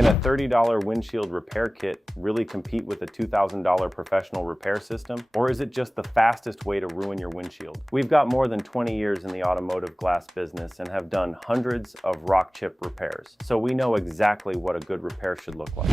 Can a $30 windshield repair kit really compete with a $2,000 professional repair system? Or is it just the fastest way to ruin your windshield? We've got more than 20 years in the automotive glass business and have done hundreds of rock chip repairs, so we know exactly what a good repair should look like.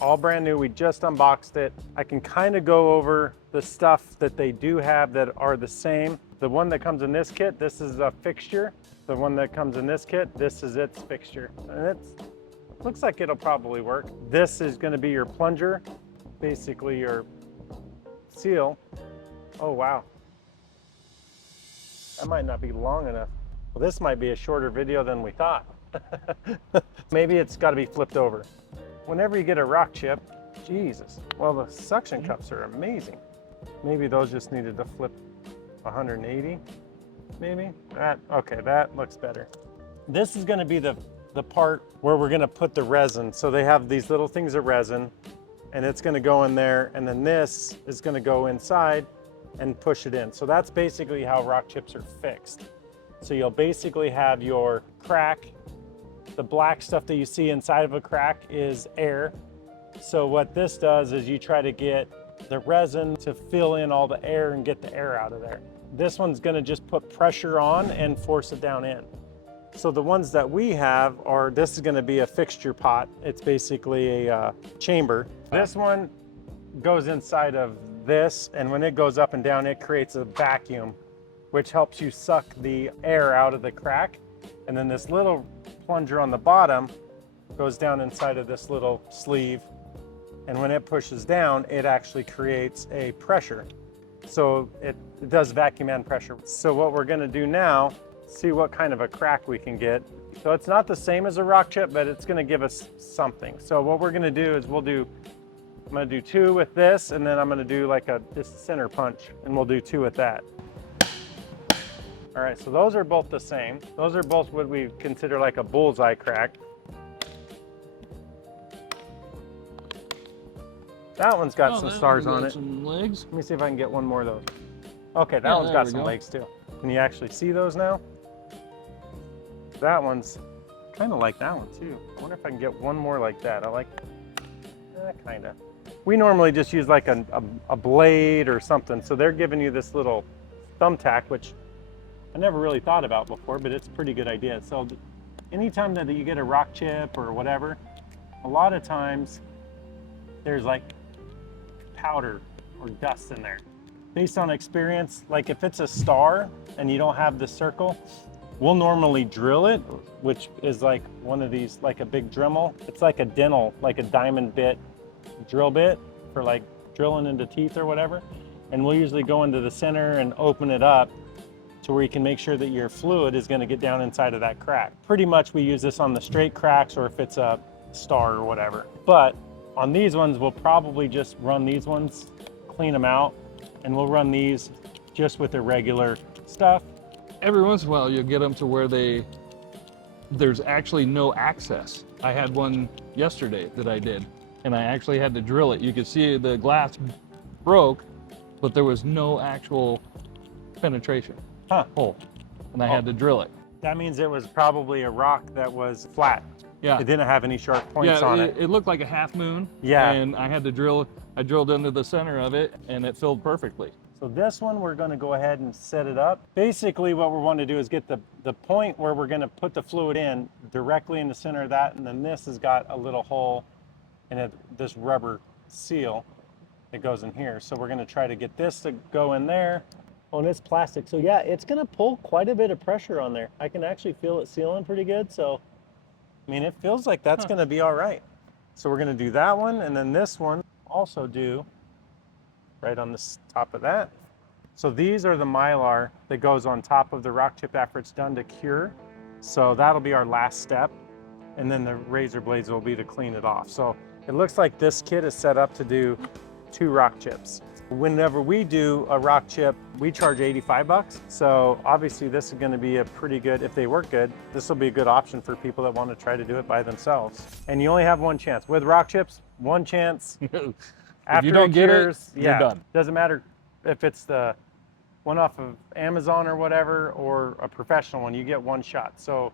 All brand new, we just unboxed it. I can kind of go over the stuff that they do have that are the same. The one that comes in this kit, this is a fixture. The one that comes in this kit, this is its fixture. And it looks like it'll probably work. This is gonna be your plunger, basically your seal. Oh, wow. That might not be long enough. Well, this might be a shorter video than we thought. Maybe it's gotta be flipped over. Whenever you get a rock chip, Jesus. Well, the suction cups are amazing. Maybe those just needed to flip 180, maybe? Okay, that looks better. This is gonna be the part where we're gonna put the resin. So they have these little things of resin, and it's gonna go in there, and then this is gonna go inside and push it in. So that's basically how rock chips are fixed. So you'll basically have your crack. The black stuff that you see inside of a crack is air. So what this does is you try to get the resin to fill in all the air and get the air out of there. This one's gonna just put pressure on and force it down in. So the ones that we have are, this is gonna be a fixture pot. It's basically a chamber. This one goes inside of this, and when it goes up and down, it creates a vacuum, which helps you suck the air out of the crack. And then this little plunger on the bottom goes down inside of this little sleeve. And when it pushes down, it actually creates a pressure. So it does vacuum and pressure. So what we're gonna do now, see what kind of a crack we can get. So it's not the same as a rock chip, but it's gonna give us something. So what we're gonna do is I'm gonna do 2 with this, and then I'm gonna do like this center punch, and we'll do 2 with that. All right, so those are both the same. Those are both what we consider like a bullseye crack. That one's got some stars on it. Some legs. Let me see if I can get one more of those. Okay, that one's got some legs too. Can you actually see those now? That one's kind of like that one too. I wonder if I can get one more like that. I like that kind of. We normally just use like a blade or something. So they're giving you this little thumbtack, which I never really thought about before, but it's a pretty good idea. So anytime that you get a rock chip or whatever, a lot of times there's like powder or dust in there. Based on experience, like if it's a star and you don't have the circle, we'll normally drill it, which is like one of these, like a big Dremel. It's like a dental, like a diamond bit drill bit for like drilling into teeth or whatever. And we'll usually go into the center and open it up to where you can make sure that your fluid is going to get down inside of that crack. Pretty much we use this on the straight cracks or if it's a star or whatever. But on these ones, we'll probably just run these ones, clean them out, and we'll run these just with the regular stuff. Every once in a while, you'll get them to where there's actually no access. I had one yesterday that I did, and I actually had to drill it. You could see the glass broke, but there was no actual penetration hole, and I had to drill it. That means it was probably a rock that was flat. Yeah. It didn't have any sharp points on it. It looked like a half moon. Yeah. And I had to drill, I drilled into the center of it, and it filled perfectly. So this one, we're gonna go ahead and set it up. Basically what we want to do is get the point where we're gonna put the fluid in directly in the center of that, and then this has got a little hole and this rubber seal that goes in here. So we're gonna try to get this to go in there. Oh, and it's plastic. So yeah, it's gonna pull quite a bit of pressure on there. I can actually feel it sealing pretty good. So, I mean, it feels like that's gonna be all right. So we're gonna do that one, and then this one also do right on the top of that. So these are the Mylar that goes on top of the rock chip after it's done to cure. So that'll be our last step. And then the razor blades will be to clean it off. So it looks like this kit is set up to do 2 rock chips. Whenever we do a rock chip, we charge 85 bucks. So obviously this is gonna be a pretty good, if they work good, this will be a good option for people that wanna try to do it by themselves. And you only have one chance. With rock chips, one chance. If you don't get it, you're done. Doesn't matter if it's the one off of Amazon or whatever, or a professional one, you get one shot. So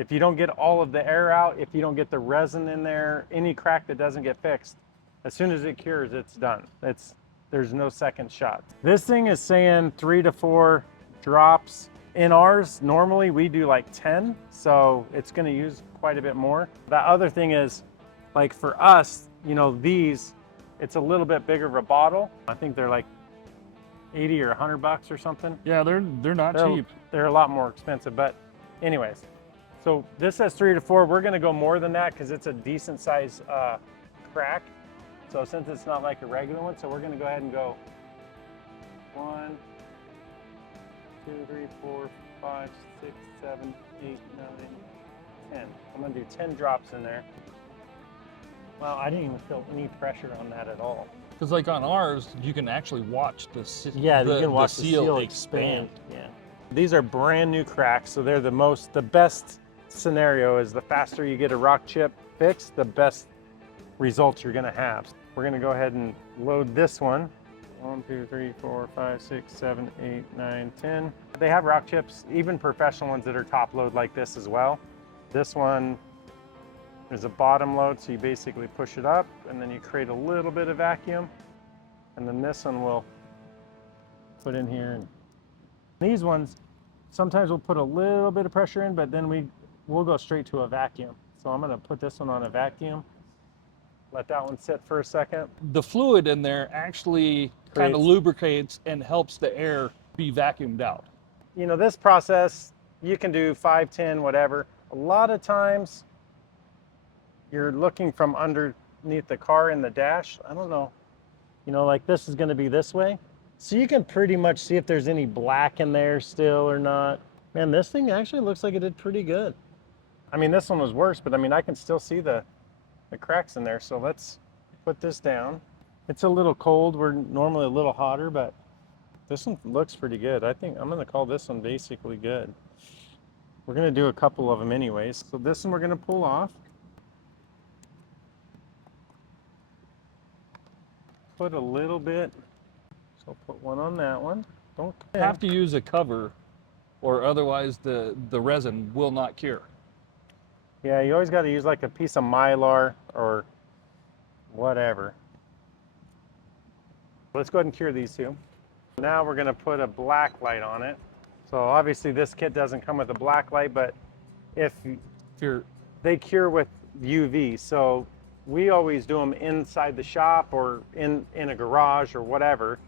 If you don't get all of the air out, if you don't get the resin in there, any crack that doesn't get fixed, as soon as it cures, it's done. There's no second shot. This thing is saying 3 to 4 drops. In ours, normally we do like 10, so it's gonna use quite a bit more. The other thing is, like for us, you know, these, it's a little bit bigger of a bottle. I think they're like 80 or 100 bucks or something. Yeah, they're not cheap. They're a lot more expensive, but anyways. So this says 3 to 4. We're gonna go more than that because it's a decent size crack. So since it's not like a regular one, so we're gonna go ahead and go 1, 2, 3, 4, 5, 6, 7, 8, 9, 10. I'm gonna do 10 drops in there. Wow, I didn't even feel any pressure on that at all. Because like on ours, you can actually watch the Yeah, you can watch the seal expand. Yeah. These are brand new cracks, so they're the best scenario is the faster you get a rock chip fixed, the best results you're gonna have. We're gonna go ahead and load this one. 1, 2, 3, 4, 5, 6, 7, 8, 9, 10. They have rock chips, even professional ones that are top load like this as well. This one is a bottom load, so you basically push it up and then you create a little bit of vacuum. And then this one will put in here. And these ones, sometimes we'll put a little bit of pressure in, but then we'll go straight to a vacuum. So I'm gonna put this one on a vacuum. Let that one sit for a second. The fluid in there actually kind of lubricates and helps the air be vacuumed out. You know, this process, you can do 5, 10, whatever. A lot of times, you're looking from underneath the car in the dash. I don't know, you know, like this is gonna be this way. So you can pretty much see if there's any black in there still or not. Man, this thing actually looks like it did pretty good. I mean, this one was worse, but I mean, I can still see the cracks in there. So let's put this down. It's a little cold. We're normally a little hotter, but this one looks pretty good. I think I'm gonna call this one basically good. We're gonna do a couple of them anyways. So this one we're gonna pull off. Put a little bit. So put one on that one. Don't Have to use a cover or otherwise the resin will not cure. Yeah, you always got to use like a piece of Mylar or whatever. Let's go ahead and cure these two. Now we're going to put a black light on it. So obviously this kit doesn't come with a black light, but they cure with UV. So we always do them inside the shop or in a garage or whatever.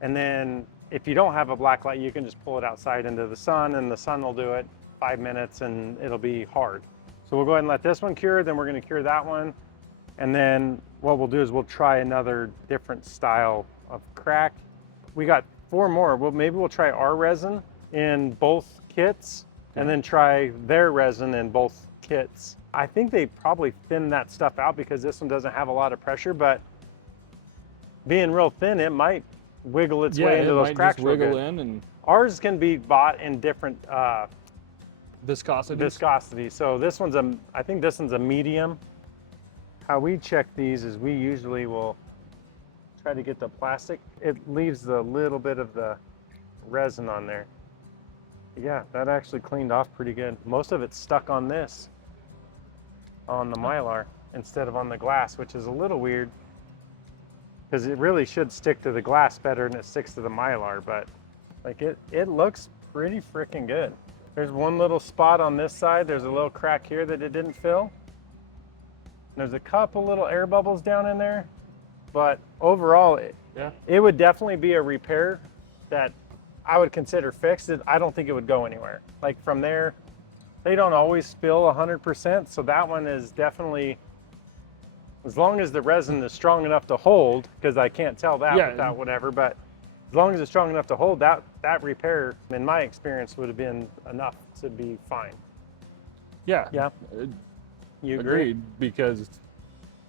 And then if you don't have a black light, you can just pull it outside into the sun and the sun will do it 5 minutes and it'll be hard. So we'll go ahead and let this one cure, then we're gonna cure that one. And then what we'll do is we'll try another different style of crack. We got 4 more. Well, maybe we'll try our resin in both kits and then try their resin in both kits. I think they probably thin that stuff out because this one doesn't have a lot of pressure, but being real thin, it might wiggle its way into those cracks. Wiggle in and ours can be bought in different viscosity. So this one's I think this one's a medium. How we check these is we usually will try to get the plastic. It leaves a little bit of the resin on there. Yeah, that actually cleaned off pretty good. Most of it's stuck on this, on the Mylar, instead of on the glass, which is a little weird because it really should stick to the glass better than it sticks to the Mylar, but like it looks pretty freaking good. There's one little spot on this side. There's a little crack here that it didn't fill. There's a couple little air bubbles down in there, but overall, it would definitely be a repair that I would consider fixed. I don't think it would go anywhere. Like from there, they don't always fill 100%, so that one is definitely, as long as the resin is strong enough to hold, because I can't tell that without whatever, but as long as it's strong enough to hold, that repair, in my experience, would have been enough to be fine. Yeah. Yeah. You agree? Agreed, because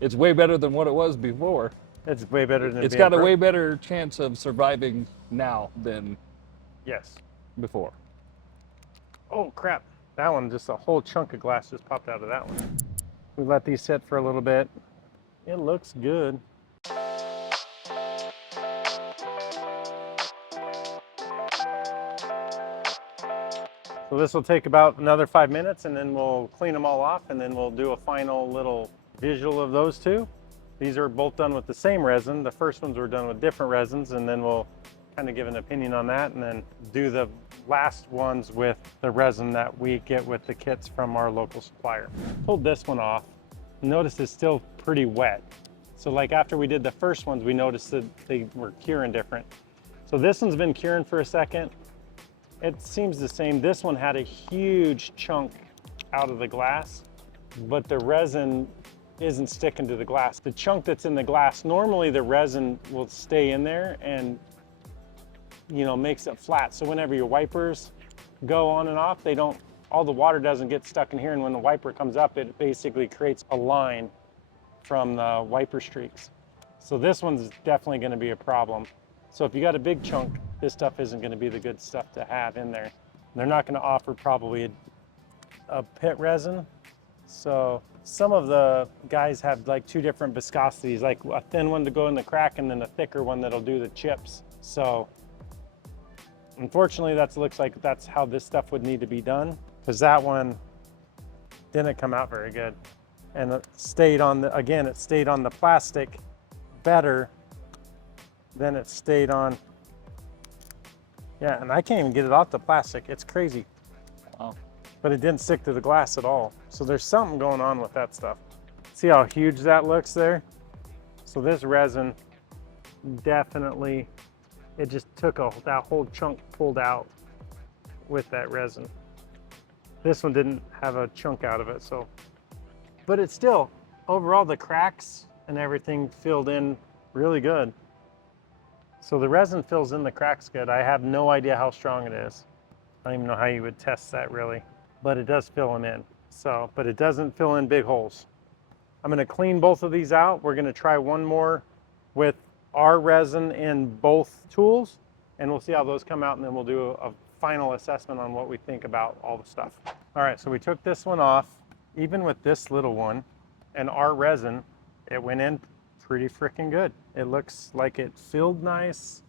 it's way better than what it was before. It's way better than it's got a way better chance of surviving now than before. Oh crap. That one, just a whole chunk of glass just popped out of that one. We let these sit for a little bit. It looks good. So this will take about another 5 minutes, and then we'll clean them all off, and then we'll do a final little visual of those two. These are both done with the same resin. The first ones were done with different resins, and then we'll kind of give an opinion on that, and then do the last ones with the resin that we get with the kits from our local supplier. Pulled this one off. Notice it's still pretty wet. So like after we did the first ones, we noticed that they were curing different. So this one's been curing for a second. It seems the same. This one had a huge chunk out of the glass, but the resin isn't sticking to the glass. The chunk that's in the glass, normally the resin will stay in there and, you know, makes it flat. So whenever your wipers go on and off, all the water doesn't get stuck in here. And when the wiper comes up, it basically creates a line from the wiper streaks. So this one's definitely going to be a problem. So if you got a big chunk, this stuff isn't going to be the good stuff to have in there. They're not going to offer probably a pit resin. So some of the guys have like two different viscosities, like a thin one to go in the crack and then a thicker one that'll do the chips. So unfortunately, looks like that's how this stuff would need to be done, because that one didn't come out very good. And it stayed on it stayed on the plastic better than it stayed on. Yeah, and I can't even get it off the plastic. It's crazy. Wow. But it didn't stick to the glass at all. So there's something going on with that stuff. See how huge that looks there? So this resin definitely, it just took that whole chunk pulled out with that resin. This one didn't have a chunk out of it, so. But it's still, overall the cracks and everything filled in really good. So the resin fills in the cracks good. I have no idea how strong it is. I don't even know how you would test that really, but it does fill them in. So, but it doesn't fill in big holes. I'm gonna clean both of these out. We're gonna try one more with our resin in both tools, and we'll see how those come out, and then we'll do a final assessment on what we think about all the stuff. All right, so we took this one off. Even with this little one and our resin, it went in pretty freaking good. It looks like it filled nice.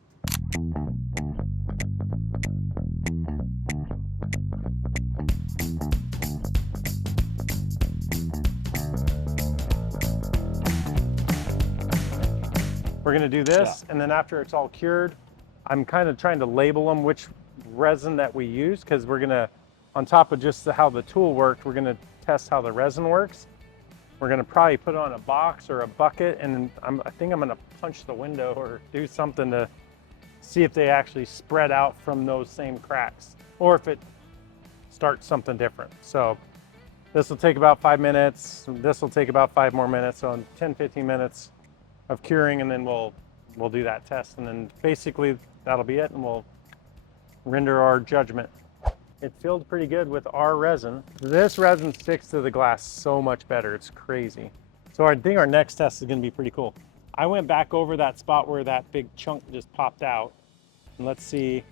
We're gonna do this, and then after it's all cured, I'm kind of trying to label them which resin that we use, because we're gonna, on top of just how the tool worked, we're gonna test how the resin works. We're gonna probably put it on a box or a bucket, and I think I'm gonna punch the window or do something to see if they actually spread out from those same cracks, or if it starts something different. So this will take about 5 minutes. This will take about 5 more minutes, so 10-15 minutes of curing, and then we'll do that test, and then basically that'll be it, and we'll render our judgment. It filled pretty good with our resin. This resin sticks to the glass so much better. It's crazy. So I think our next test is gonna be pretty cool. I went back over that spot where that big chunk just popped out, and let's see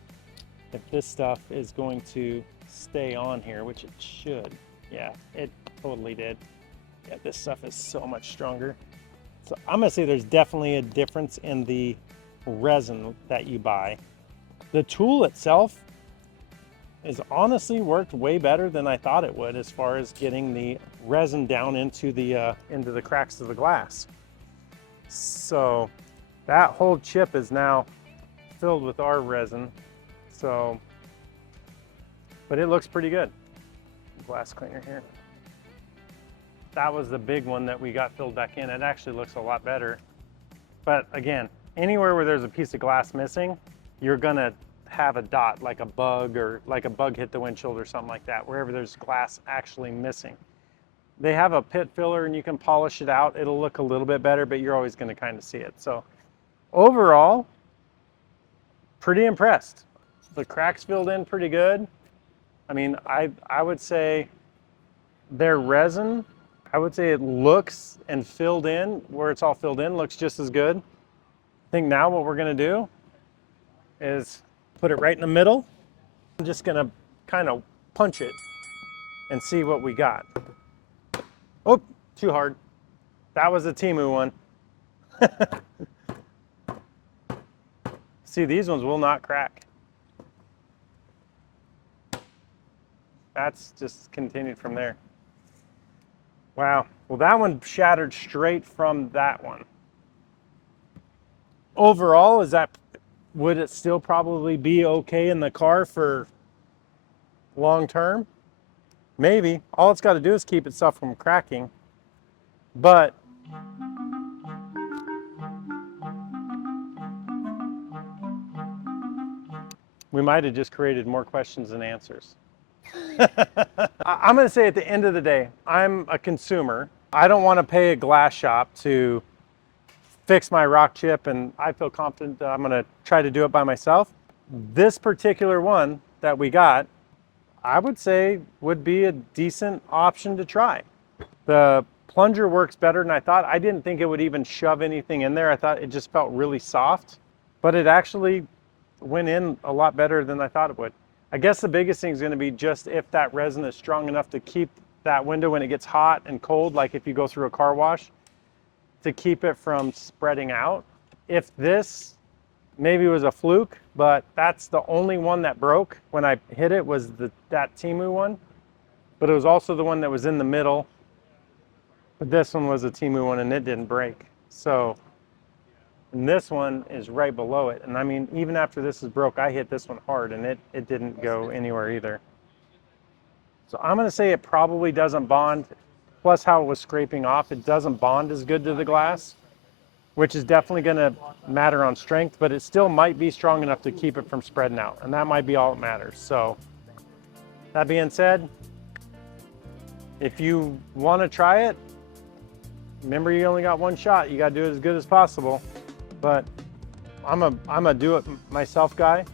if this stuff is going to stay on here, which it should. Yeah, it totally did. Yeah, this stuff is so much stronger. So I'm gonna say there's definitely a difference in the resin that you buy. The tool itself has honestly worked way better than I thought it would, as far as getting the resin down into the cracks of the glass. So that whole chip is now filled with our resin. So, but it looks pretty good. Glass cleaner here. That was the big one that we got filled back in. It actually looks a lot better. But again, anywhere where there's a piece of glass missing, you're gonna have a dot, like a bug, or like a bug hit the windshield or something like that, wherever there's glass actually missing. They have a pit filler and you can polish it out. It'll look a little bit better, but you're always gonna kind of see it. So overall, pretty impressed. The cracks filled in pretty good. I mean, I would say their resin, I would say it looks and filled in, where it's all filled in, looks just as good. I think now what we're gonna do is put it right in the middle. I'm just gonna kind of punch it and see what we got. Oh, too hard. That was a Temu one. See, these ones will not crack. that's just continued from there. Wow. Well, that one shattered straight from that one. Overall, would it still probably be okay in the car for long term? Maybe. All it's got to do is keep itself from cracking. But we might have just created more questions than answers. I'm going to say at the end of the day, I'm a consumer. I don't want to pay a glass shop to fix my rock chip, and I feel confident that I'm going to try to do it by myself. This particular one that we got, I would say would be a decent option to try. The plunger works better than I thought. I didn't think it would even shove anything in there. I thought it just felt really soft, but it actually went in a lot better than I thought it would. I guess the biggest thing is going to be just if that resin is strong enough to keep that window when it gets hot and cold, like if you go through a car wash, to keep it from spreading out. If this maybe was a fluke, but that's the only one that broke when I hit it, was that Temu one, but it was also the one that was in the middle. But this one was a Temu one and it didn't break. So, and this one is right below it. And I mean, even after this is broke, I hit this one hard and it didn't go anywhere either. So I'm gonna say it probably doesn't bond, plus how it was scraping off, it doesn't bond as good to the glass, which is definitely gonna matter on strength, but it still might be strong enough to keep it from spreading out. And that might be all that matters. So that being said, if you wanna try it, remember you only got one shot. You gotta do it as good as possible. But I'm a do it myself guy.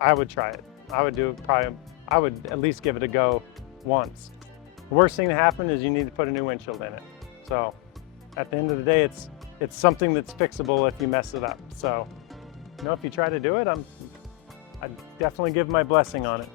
I would try it. I would do it probably, I would at least give it a go once. The worst thing to happen is you need to put a new windshield in it. So at the end of the day, it's something that's fixable if you mess it up. So, you know, if you try to do it, I'd definitely give my blessing on it.